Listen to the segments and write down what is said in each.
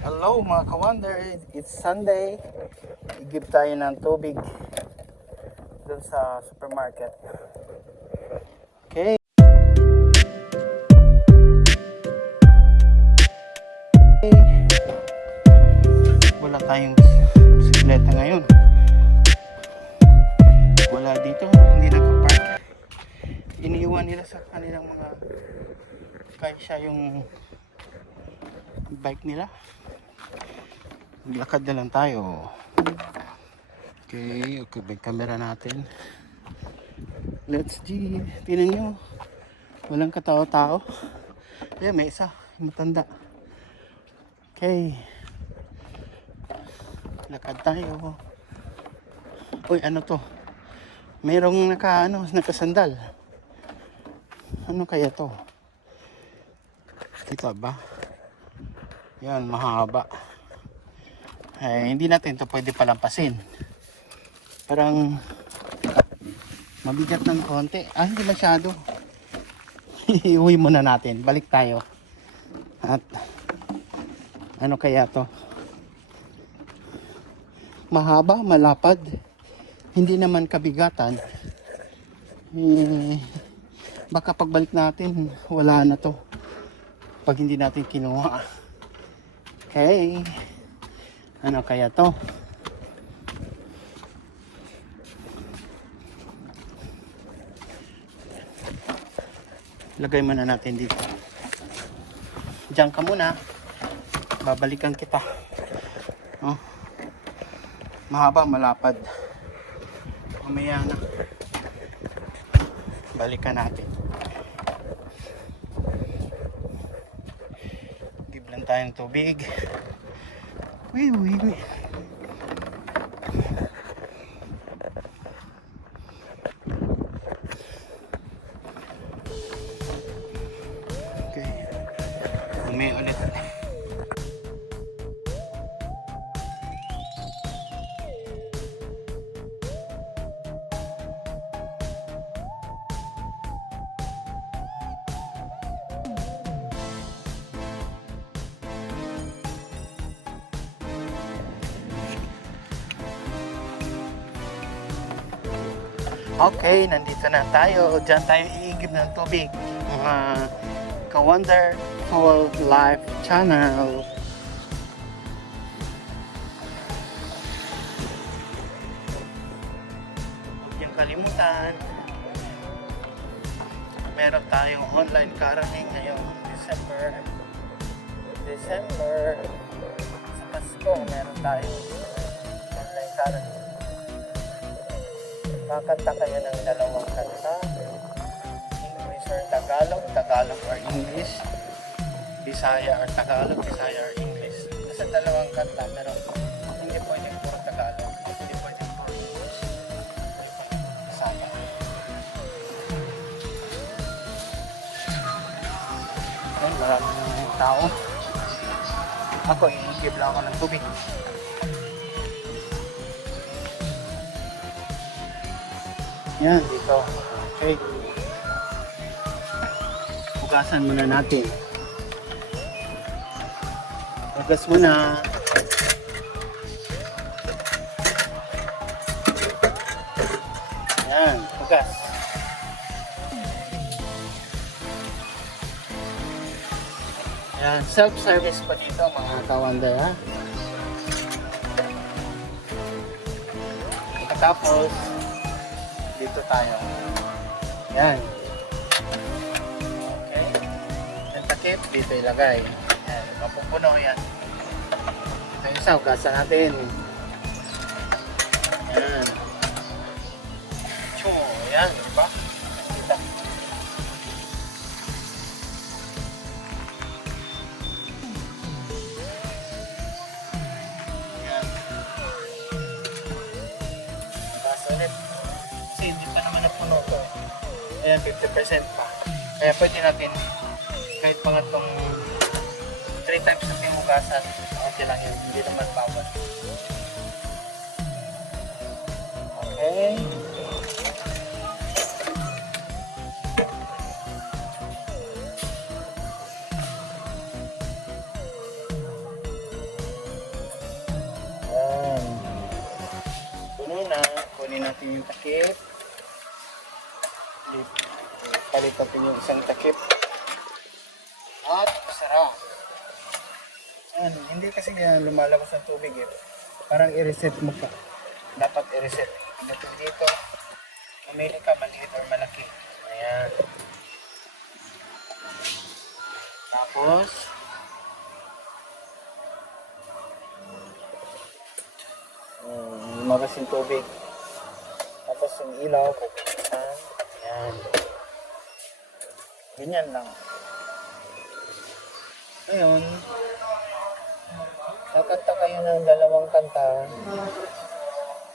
Hello mga ka-wonder, it's Sunday. I-give tayo ng tubig dun sa supermarket. Okay. Wala tayong bisikleta ngayon. Wala dito, hindi nakapark. Iniiwan nila sa kanilang mga kaya yung bike nila. Maglakad na lang tayo. Okay, okay, may camera natin. Let's G. Tingnan nyo. Walang katao-tao. Ayan, may isa. Matanda. Okay. Lakad tayo. Uy, ano to? Merong naka, ano, nakasandal. Ano kaya to? Kita ba? Yan, mahaba. Eh, hindi natin to pwede palampasin. Parang mabigat ng konti. Ah, hindi masyado. Iuwi muna natin. Balik tayo. At ano kaya to? Mahaba, malapad. Hindi naman kabigatan. Eh, baka pagbalik natin, wala na to. Pag hindi natin kinuha. Okay. Ano kaya to? Lagay muna natin dito. Diyan ka muna. Babalikan kita. Oh. Mahaba, malapad. Mamaya na. Balikan natin. Give lang tayong tubig. Uy, uy, uy. Okay, nandito na tayo. Diyan tayo iigib ng tubig. Mga ka-wonder Whole Life Channel. Niyong kalimutan. Meron tayong online caroling ngayong December. December. Sa Pasko, meron tayong online caroling. Kakanta kayo ng dalawang kanta. English or Tagalog, Tagalog or English. Bisaya or Tagalog, Bisaya or English. Sa dalawang kanta, pero hindi pwedeng puro Tagalog. Hindi pwedeng puro English. Bisaya. Ayun, maraming tao. Ako, i-give lang ako ng tubig. Yan, dito. Okay. Hugasan muna natin. Hugas muna. Yan, hugas. Yan, self-service pa dito mga kawanda ha. Tapos, dito tayo. Yan. Okay. Yung takip, dito ilagay. Yan. Mapupuno yan. Ito yung isa, natin. Yan. Choo. Yan, di Kasi hindi pa naman napuno to. Ayan, 50% pa. Kaya pwede natin kahit pangatlong 3 times natin hugasan. Okay lang yun. Hindi naman bawal. Okay. Kunin natin yung takip. Palit natin yung isang takip. At sarap. Ano, hindi kasi ganyan lumalabas ng tubig eh. Parang i-reset mo ka. Dapat i-reset. Pagdating dito, pumili ka maliit or malaki. Ayan. Tapos, um, lumabas yung tubig. Ilaw, pupuntahan. Ayan. Ganyan lang. Ngayon, nakanta kayo ng dalawang kanta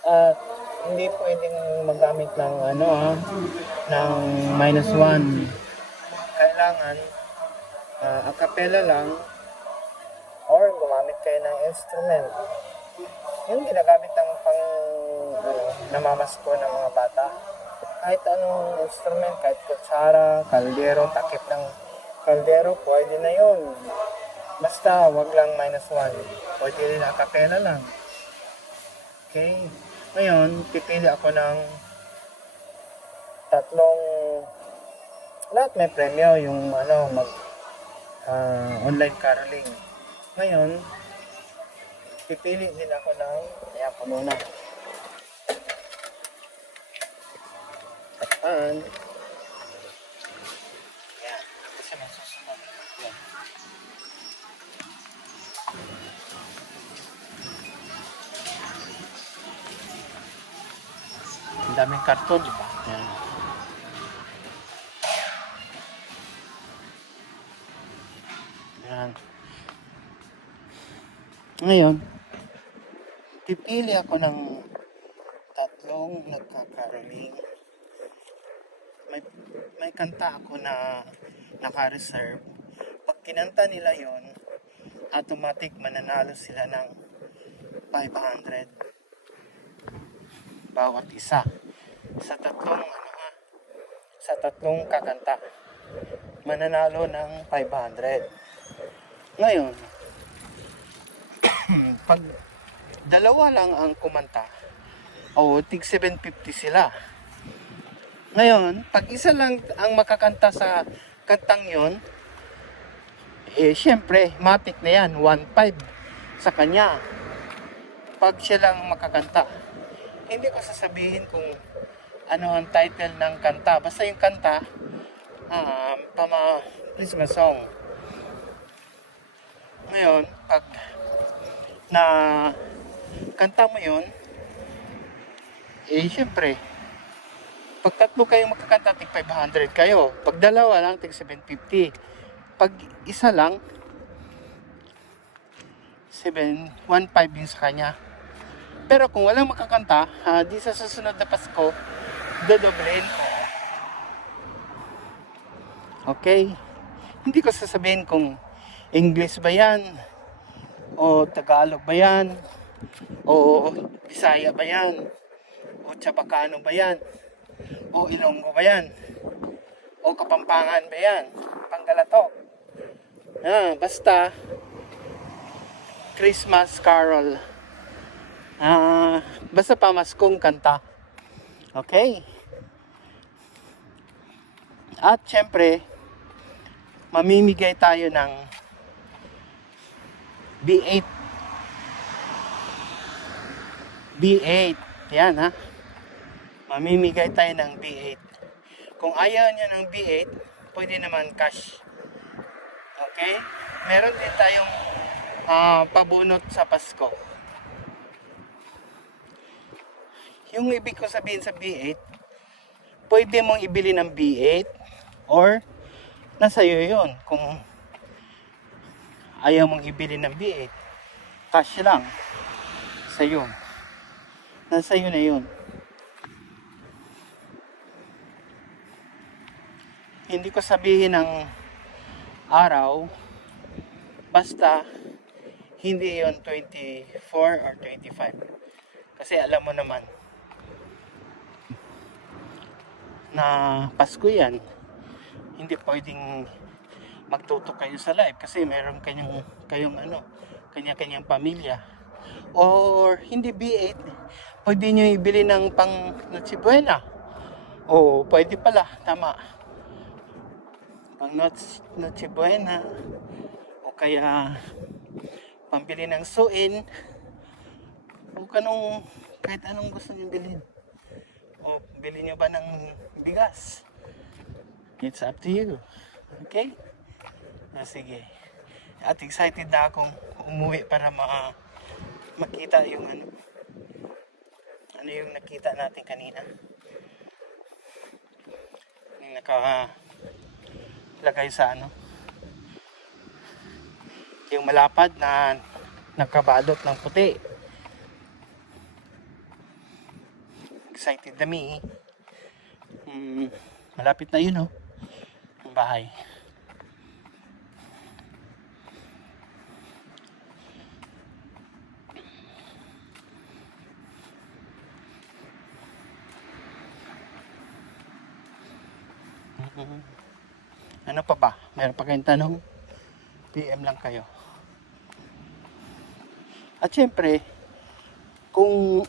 at hindi pwedeng magamit ng ano ha, ng minus one. Kailangan ah, a cappella lang or gumamit kayo ng instrument. Yung ginagamit ng pang ano, namamasko ng mga bata. Kahit anong instrument, kahit kutsara, kaldero, takip ng kaldero, pwede na yun. Basta, wag lang minus one. Pwede rin a cappella lang. Okay. Ngayon, pipili ako ng tatlong lahat may premyo yung ano mag ah, online caroling. Ngayon, pipili din ako ng kaya ko muna. Takpan. Yan. Kasi may susunod. Yan. Ang daming karton, di ba? Yan. Yan. Ngayon, pipili ako ng tatlong nagkakaroling. May, may kanta ako na naka-reserve. Pag kinanta nila yon automatic mananalo sila ng 500 bawat isa sa tatlong ano nga, sa tatlong kakanta mananalo ng 500 ngayon pag dalawa lang ang kumanta o tig 750 sila ngayon pag isa lang ang makakanta sa kantang yon eh syempre matik na yan 1.5 sa kanya pag siya lang makakanta hindi ko sasabihin kung ano ang title ng kanta. Basta yung kanta, um, pama Christmas song. Ngayon, pag na kanta mo yun, eh syempre, pag tatlo kayong makakanta, tig 500 kayo. Pag dalawa lang, tig 750. Pag isa lang, 7, 1.5 yung sa kanya. Pero kung walang makakanta, ah, di sa susunod na Pasko, dodoblein ko. Okay? Hindi ko sasabihin kung English ba yan, o Tagalog ba yan, o Bisaya ba yan, o Chabacano ba yan, o Ilonggo ba yan, o Kapampangan ba yan, Panggalatok. Ah, basta Christmas Carol. Ah, basta pamaskong kanta. Okay? At syempre, mamimigay tayo ng B8. B8. Yan ha. Mamimigay tayo ng B8. Kung ayaw niya ng B8, pwede naman cash. Okay? Meron din tayong ah, pabunot sa Pasko. Yung ibig ko sabihin sa B8, pwede mong ibili ng B8 or nasa iyo yun kung ayaw mong ibili ng B8 cash lang sa iyo nasa iyo na yun. Hindi ko sabihin ng araw basta hindi yon 24 or 25 kasi alam mo naman na Pasko yan, hindi pwedeng magtutok kayo sa live kasi meron kanyang kayong ano, kanya-kanyang pamilya. or hindi B8, pwede nyo ibili ng pang Noche Buena. Oo, pwede pala, tama. Pang Noche, Noche Buena. O kaya, pambili ng suin. O kanong, kahit anong gusto nyo bilhin. O bili nyo ba ng bigas? It's up to you. Okay? Ah, sige. At excited na akong umuwi para ma makita yung ano. Ano yung nakita natin kanina. Yung naka lagay sa ano. Yung malapad na nakabalot ng puti. Excited na me. Hmm, malapit na yun oh. Ang bahay. Mhm. Ano pa ba? Meron pa kayong tanong? PM lang kayo. At syempre, kung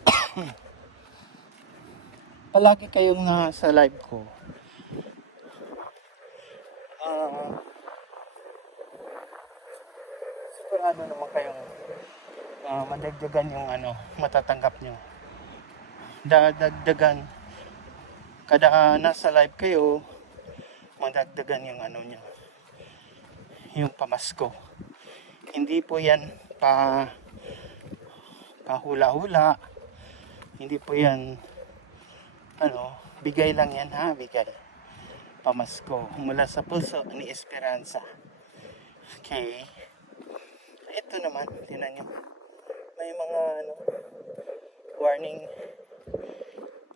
palagi kayong nasa live ko, ah, sigurado naman kayong ah, madagdagan yung ano, matatanggap nyo. Dadagdagan, kada nasa live kayo, madagdagan yung ano nyo, yung pamasko. Hindi po yan pa pahula-hula. Hindi po yan ano, bigay lang yan ha, bigay. Pamasko mula sa puso ni Esperanza. Okay. Ito naman, tinan nyo. May mga ano, warning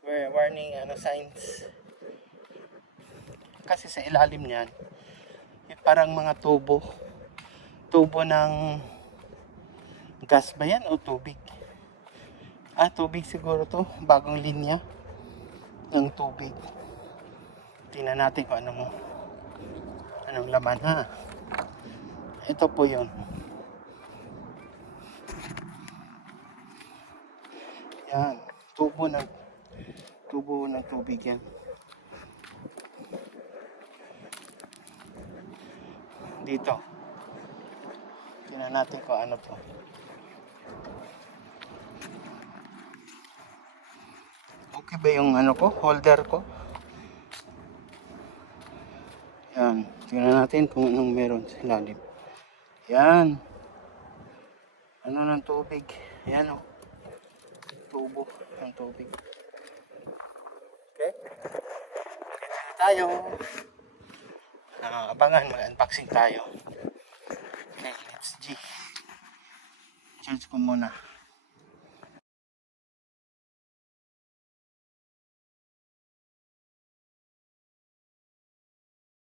wa- warning ano signs kasi sa ilalim niyan parang mga tubo. Tubo ng gas ba yan o tubig? Ah tubig siguro to. Bagong linya ng tubig. Tingnan natin kung anong anong laman ha? Ito po yon yan. Tubo ng tubo ng tubig yan dito. Tingnan natin kung ano to. Okay ba yung ano ko? Holder ko? Yan. Tingnan natin kung anong meron sa ilalim. Yan. Ano ng tubig? Yan o. Tubo ng tubig. Okay? Tayo. Ah, abangan, mag-unboxing tayo. Okay, let's G. Charge ko muna.